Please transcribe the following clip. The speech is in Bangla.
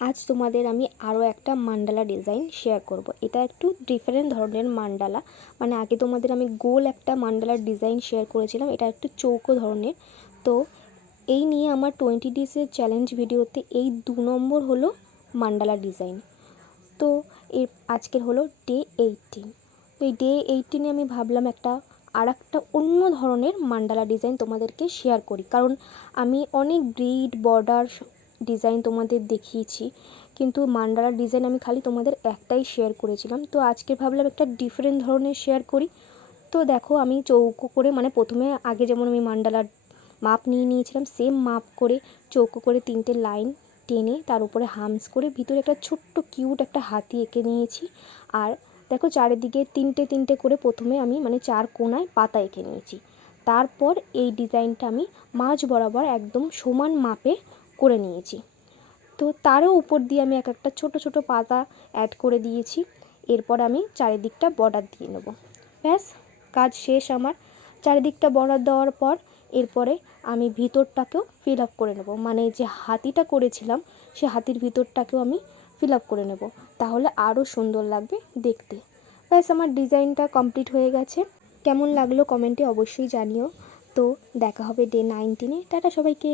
আজ তোমাদের আমি আরও একটা মান্ডালা ডিজাইন শেয়ার করব। এটা একটু ডিফারেন্ট ধরনের মান্ডালা, মানে আগে তোমাদের আমি গোল একটা মান্ডালার ডিজাইন শেয়ার করেছিলাম, এটা একটু চৌকো ধরনের। তো এই নিয়ে আমার 20 ডেজের চ্যালেঞ্জ ভিডিওতে এই 2 নম্বর হলো মান্ডালা ডিজাইন। তো এর আজকের হলো ডে 18। তো এই ডে 18-এ আমি ভাবলাম একটা অন্য ধরনের মান্ডালা ডিজাইন তোমাদেরকে শেয়ার করি, কারণ আমি অনেক ব্রিড বর্ডার ডিজাইন তোমাদের দেখিয়েছি, কিন্তু মান্ডালা ডিজাইন আমি খালি তোমাদের একটাই শেয়ার করেছিলাম। তো আজকে ভাবলাম একটা ডিফারেন্ট ধরনের শেয়ার করি। তো দেখো আমি চৌকো করে, মানে প্রথমে আগে যেমন আমি মান্ডালার মাপ নিয়েছিলাম, সেম মাপ করে চৌকো করে 3টে লাইন টেনে তার উপরে হামস করে ভিতরে একটা ছোট্ট কিউট একটা হাতি এঁকে নিয়েছি। আর দেখো চারিদিকে 3টে করে প্রথমে আমি মানে 4 কোণায় পাতা এঁকে নিয়েছি। তারপর এই ডিজাইনটা আমি মাঝ বরাবর একদম সমান মাপে করে নিয়েছি। তো তারও উপর দিয়ে আমি একটা ছোট ছোট পাতা অ্যাড করে দিয়েছি। এরপর আমি চারিদিকটা বর্ডার দিয়ে নেব। ব্যাস, কাজ শেষ আমার। চারিদিকটা বর্ডার দেওয়ার পর এরপরে আমি ভিতরটাকেও ফিল আপ করে নেব, মানে যে হাতিটা করেছিলাম সে হাতির ভিতরটাকেও আমি ফিল আপ করে নেব, তাহলে আরও সুন্দর লাগবে দেখতে। ব্যাস, আমার ডিজাইনটা কমপ্লিট হয়ে গেছে। কেমন লাগলো কমেন্টে অবশ্যই জানিও। তো দেখা হবে ডে 19-এ। টাটা সবাইকে।